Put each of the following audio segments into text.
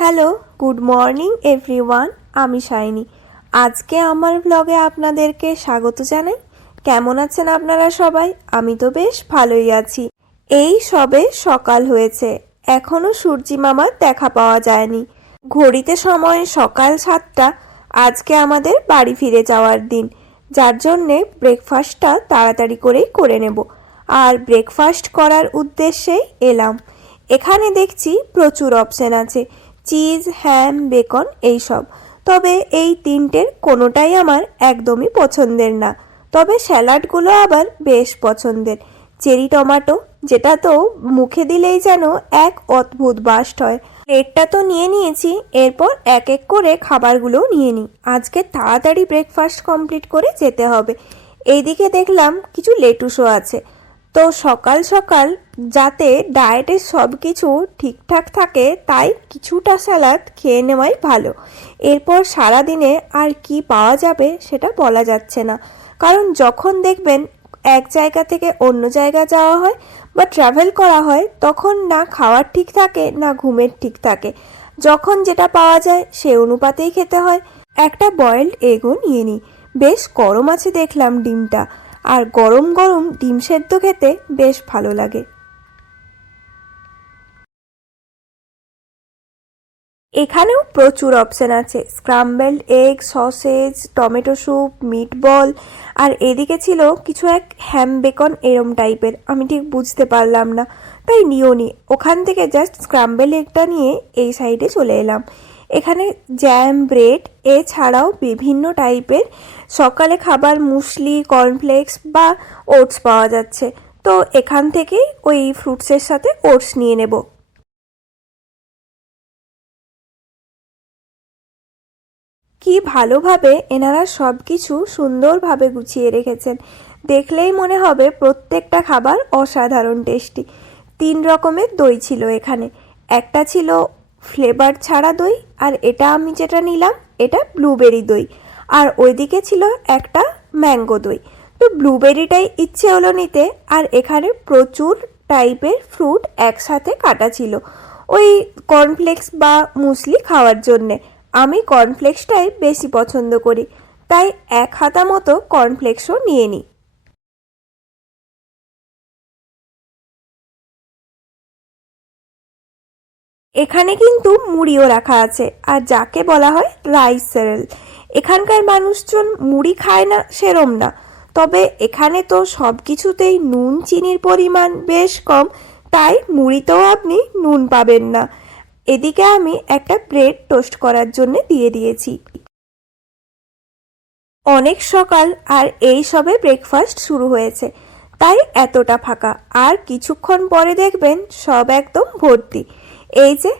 Hello, good morning everyone. আমি shiny. আজকে আমার ব্লগে আপনাদেরকে স্বাগত জানাই। কেমন আছেন আপনারা সবাই? আমি তো বেশ ভালোই আছি। এই সবে সকাল হয়েছে, এখনো সূর্যি মামার দেখা পাওয়া যায়নি। ঘড়িতে সময় সকাল 7টা। আজকে আমাদের বাড়ি ফিরে যাওয়ার দিন, যার জন্যে ব্রেকফাস্টটা তাড়াতাড়ি করেই করে নেব। আর ব্রেকফাস্ট করার উদ্দেশ্যেই এলাম। এখানে দেখছি প্রচুর অপশন আছে, চিজ, হ্যাম, বেকন এইসব। তবে এই তিনটের কোনোটাই আমার একদমই পছন্দের না। তবে স্যালাডগুলো আবার বেশ পছন্দের। চেরি টমেটো, যেটা তো মুখে দিলেই যেন এক অদ্ভুত বাস্ট হয়। প্লেটটা তো নিয়ে নিয়েছি, এরপর এক এক করে খাবারগুলোও নিয়ে নিই। আজকে তাড়াতাড়ি ব্রেকফাস্ট কমপ্লিট করে যেতে হবে। এইদিকে দেখলাম কিছু লেটুসও আছে। তো সকাল সকাল যাতে ডায়েটের সব কিছু ঠিকঠাক থাকে, তাই কিছুটা স্যালাড খেয়ে নেওয়াই ভালো। এরপর সারাদিনে আর কি পাওয়া যাবে সেটা বলা যাচ্ছে না, কারণ যখন দেখবেন এক জায়গা থেকে অন্য জায়গা যাওয়া হয় বা ট্রাভেল করা হয়, তখন না খাওয়ার ঠিক থাকে না ঘুমের ঠিক থাকে। যখন যেটা পাওয়া যায় সে অনুপাতেই খেতে হয়। একটা বয়েলড এগও নিয়ে নিই। বেশ গরম আছে দেখলাম ডিমটা, আর গরম গরম ডিম সেদ্ধ খেতে বেশ ভালো লাগে। এখানেও প্রচুর অপশান আছে, scrambled egg, sausage, tomato soup, meat ball, আর এদিকে ছিল কিছু এক হ্যাম বেকন এরম টাইপের। আমি ঠিক বুঝতে পারলাম না, তাই নিও নি। ওখান থেকে জাস্ট স্ক্রাম্বল এগটা নিয়ে এই সাইডে চলে এলাম। এখানে জ্যাম, ব্রেড এছাড়াও বিভিন্ন টাইপের সকালে খাবার মুসলি, কর্নফ্লেক্স বা ওটস পাওয়া যাচ্ছে। তো এখান থেকেই ওই ফ্রুটসের সাথে ওটস নিয়ে নেব। কি ভালোভাবে এনারা সব কিছু সুন্দরভাবে গুছিয়ে রেখেছেন। দেখলেই মনে হবে প্রত্যেকটা খাবার অসাধারণ টেস্টি। 3 রকমের দই ছিল এখানে। একটা ছিল ফ্লেভার ছাড়া দই, আর এটা আমি যেটা নিলাম এটা ব্লুবেরি দই, আর ওইদিকে ছিল একটা ম্যাঙ্গো দই। তো ব্লুবেরিটাই ইচ্ছে হলো নিতে। আর এখানে প্রচুর টাইপের ফ্রুট একসাথে কাটা ছিল, ওই কর্নফ্লেক্স বা মুসলি খাওয়ার জন্যে। আমি কর্নফ্লেক্সটাই বেশি পছন্দ করি, তাই 1 হাতা মতো কর্নফ্লেক্সও নিয়ে নিই। এখানে কিন্তু মুড়িও রাখা আছে, আর যাকে বলা হয় রাইস সেরেল। এখানকার মানুষজন মুড়ি খায় না সেরম না, তবে এখানে তো সব কিছুতেই নুন চিনির পরিমাণ বেশ কম, তাই মুড়িতেও আপনি নুন পাবেন না। এদিকে আমি একটা ব্রেড টোস্ট করার জন্য দিয়ে দিয়েছি। অনেক সকাল, আর এই সবে ব্রেকফাস্ট শুরু হয়েছে, তাই এতটা ফাঁকা। আর কিছুক্ষণ পরে দেখবেন সব একদম ভর্তি। এই যে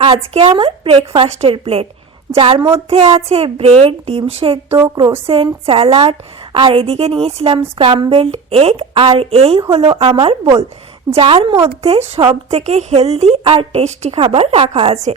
আজকে আমার ব্রেকফাস্টের প্লেট, যার মধ্যে আছে ব্রেড, ডিম সেদ্ধ, ক্রোসেন্ট, স্যালাড, আর এদিকে নিয়েছিলাম স্ক্রাম্বলড এগ। আর এই হলো আমার বোল, যার মধ্যে সব থেকে হেলদি আর টেস্টি খাবার রাখা আছে।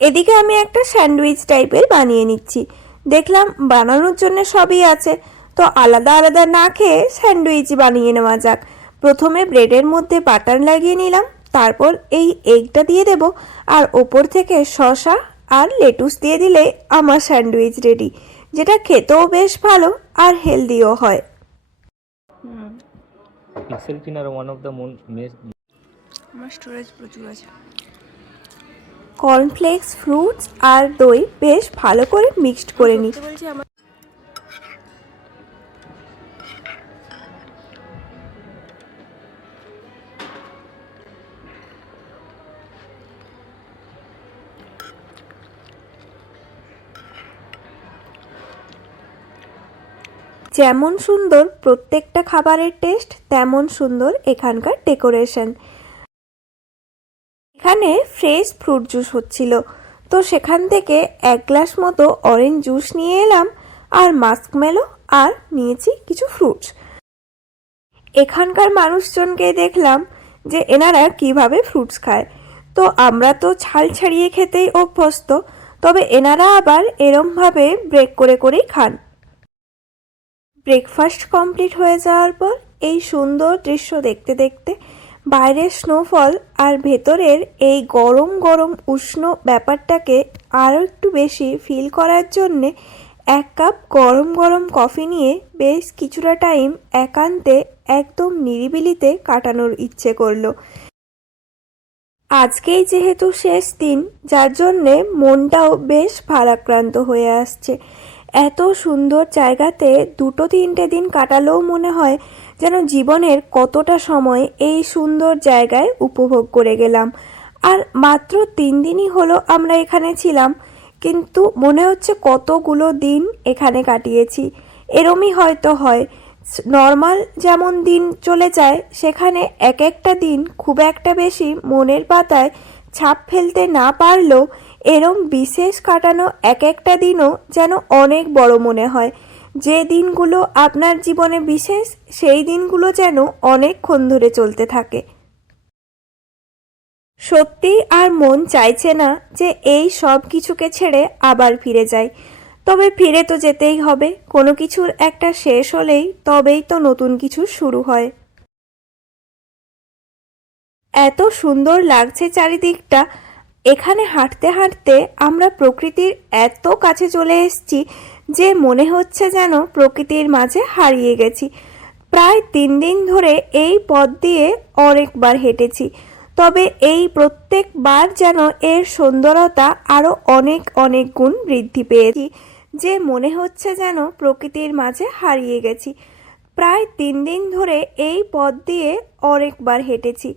এদিকে আমি একটা স্যান্ডউইচ টাইপের বানিয়ে নিচ্ছি। দেখলাম বানানোর জন্য সবই আছে, তো আলাদা আলাদা না খেয়ে স্যান্ডউইচ বানিয়ে নেওয়া যাক। প্রথমে ব্রেডের মধ্যে বাটার লাগিয়ে নিলাম, তারপর এই এগটা দিয়ে দেব, আর ওপর থেকে শসা আর লেটুস দিয়ে দিলে আমার স্যান্ডউইচ রেডি, যেটা খেতেও বেশ ভালো আর হেলদিও হয়। Pixel cleaner one of the আমার স্টোরেজ প্রচুর আছে। কর্নফ্লেক্স, ফ্রুটস আর দই বেশ ভালো করে মিক্সড করে নিই। যেমন সুন্দর প্রত্যেকটা খাবারের টেস্ট, তেমন সুন্দর এখানকার ডেকোরেশন। এখানে ফ্রেশ ফ্রুট জুস হচ্ছিল, তো সেখান থেকে 1 গ্লাস মতো অরেঞ্জ জুস নিয়ে এলাম, আর মাস্কমেলো, আর নিয়েছি কিছু ফ্রুটস। এখানকার মানুষজনকে দেখলাম যে এনারা কিভাবে ফ্রুটস খায়। তো আমরা তো ছাল ছাড়িয়ে খেতেই অভ্যস্ত, তবে এনারা আবার এরমভাবে ব্রেক করে করেই খান। ব্রেকফাস্ট কমপ্লিট হয়ে যাওয়ার পর এই সুন্দর দৃশ্য দেখতে দেখতে। বাইরের স্নোফল আর ভেতরের এই গরম গরম উষ্ণ ব্যাপারটাকে আরও একটু বেশি ফিল করার জন্যে এক কাপ গরম গরম কফি নিয়ে বেশ কিছুটা টাইম একান্তে একদম নিরিবিলিতে কাটানোর ইচ্ছে করলো। আজকেই যেহেতু শেষ দিন, যার জন্যে মনটাও বেশ ভারাক্রান্ত হয়ে আসছে। এত সুন্দর জায়গাতে 2-3টে দিন কাটালেও মনে হয় যেন জীবনের কতটা সময় এই সুন্দর জায়গায় উপভোগ করে গেলাম। আর মাত্র 3 দিনই হলো আমরা এখানে ছিলাম, কিন্তু মনে হচ্ছে কতগুলো দিন এখানে কাটিয়েছি। এরমই হয়তো হয়, নর্মাল যেমন দিন চলে যায় সেখানে এক একটা দিন খুব একটা বেশি মনের পাতায় ছাপ ফেলতে না পারলেও এরম বিশেষ কাটানো এক একটা দিনও যেন অনেক বড় মনে হয়। যে দিনগুলো আপনার জীবনে বিশেষ, সেই দিনগুলো যেন অনেকক্ষণ ধরে চলতে থাকে। সত্যি আর মন চাইছে না যে এই সব কিছুকে ছেড়ে আবার ফিরে যাই, তবে ফিরে তো যেতেই হবে। কোনো কিছুর একটা শেষ হলেই তবেই তো নতুন কিছু শুরু হয়। এত সুন্দর লাগছে চারিদিকটা। এখানে হাঁটতে হাঁটতে আমরা প্রকৃতির এত কাছে চলে এসেছি যে মনে হচ্ছে যেন প্রকৃতির মাঝে হারিয়ে গেছি। প্রায় 3 দিন ধরে এই পথ দিয়ে অনেকবার হেঁটেছি, তবে এই প্রত্যেকবার যেন এর সুন্দরতা আরও অনেক অনেক গুণ বৃদ্ধি পেয়েছি, যে মনে হচ্ছে যেন প্রকৃতির মাঝে হারিয়ে গেছি। প্রায় 3 দিন ধরে এই পথ দিয়ে অনেকবার হেঁটেছি,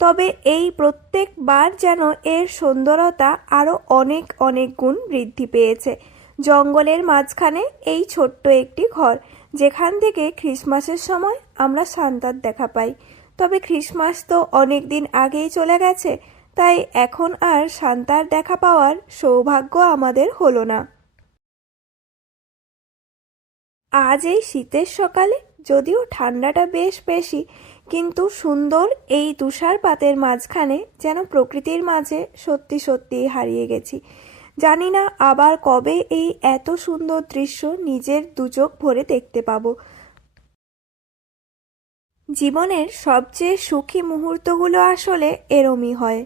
তবে এই প্রত্যেকবার যেন এর সুন্দরতা আরও অনেক অনেক গুণ বৃদ্ধি পেয়েছে। জঙ্গলের মাঝখানে এই ছোট্ট একটি ঘর, যেখান থেকে ক্রিসমাসের সময় আমরা সান্তার দেখা পাই। তবে ক্রিসমাস তো অনেক দিন আগেই চলে গেছে, তাই এখন আর সান্তার দেখা পাওয়ার সৌভাগ্য আমাদের হলো না। আজ এই শীতের সকালে যদিও ঠান্ডাটা বেশ বেশি, কিন্তু সুন্দর এই তুষারপাতের মাঝখানে যেন প্রকৃতির মাঝে সত্যি সত্যিই হারিয়ে গেছি। জানি না আবার কবে এই এত সুন্দর দৃশ্য নিজের দুচোখ ভরে দেখতে পাবো। জীবনের সবচেয়ে সুখী মুহূর্তগুলো আসলে এরমই হয়।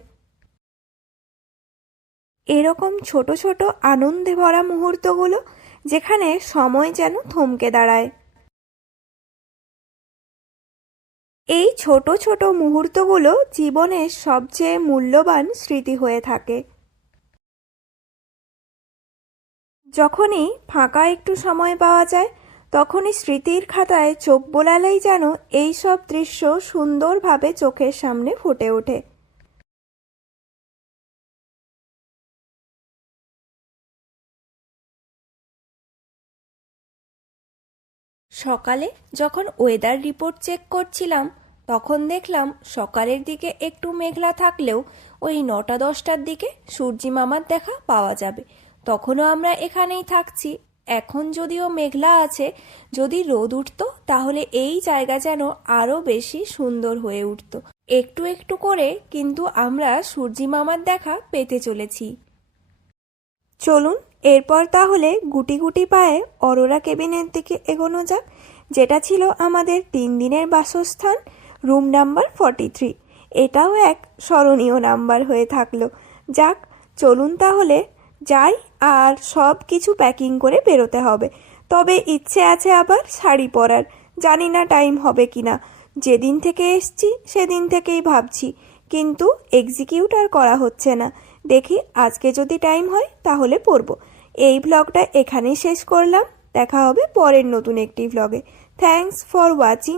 এরকম ছোট ছোট আনন্দে ভরা মুহূর্তগুলো, যেখানে সময় যেন থমকে দাঁড়ায়। এই ছোট ছোট মুহূর্তগুলো জীবনের সবচেয়ে মূল্যবান স্মৃতি হয়ে থাকে। যখনই ফাঁকা একটু সময় পাওয়া যায়, তখনই স্মৃতির খাতায় চোখ বোলালেই যেন এই সব দৃশ্য সুন্দরভাবে চোখের সামনে ফুটে ওঠে। সকালে যখন ওয়েদার রিপোর্ট চেক করছিলাম, তখন দেখলাম সকালের দিকে একটু মেঘলা থাকলেও ওই 9টা-10টার দিকে সূর্যি মামার দেখা পাওয়া যাবে। তখনও আমরা এখানেই থাকছি। এখন যদিও মেঘলা আছে, যদি রোদ উঠতো তাহলে এই জায়গা যেন আরও বেশি সুন্দর হয়ে উঠত। একটু একটু করে কিন্তু আমরা সূর্যি মামার দেখা পেতে চলেছি। চলুন এরপর তাহলে গুটি গুটি পায়ে অরোরা কেবিনের দিকে এগোনো যাক, যেটা ছিল আমাদের 3 দিনের বাসস্থান, রুম নাম্বার 43। এটাও এক স্মরণীয় নাম্বার হয়ে থাকলো। যাক, চলুন তাহলে যাই, আর সব কিছু প্যাকিং করে বেরোতে হবে। তবে ইচ্ছে আছে আবার শাড়ি পরার, জানি না টাইম হবে কিনা। যেদিন থেকে এসছি সেদিন থেকেই ভাবছি, কিন্তু এক্সিকিউট আর করা হচ্ছে না। দেখি আজকে যদি টাইম হয় তাহলে পরবো। এই ভ্লগটা এখানেই শেষ করলাম। দেখা হবে পরের নতুন একটি ভ্লগে। Thanks for watching.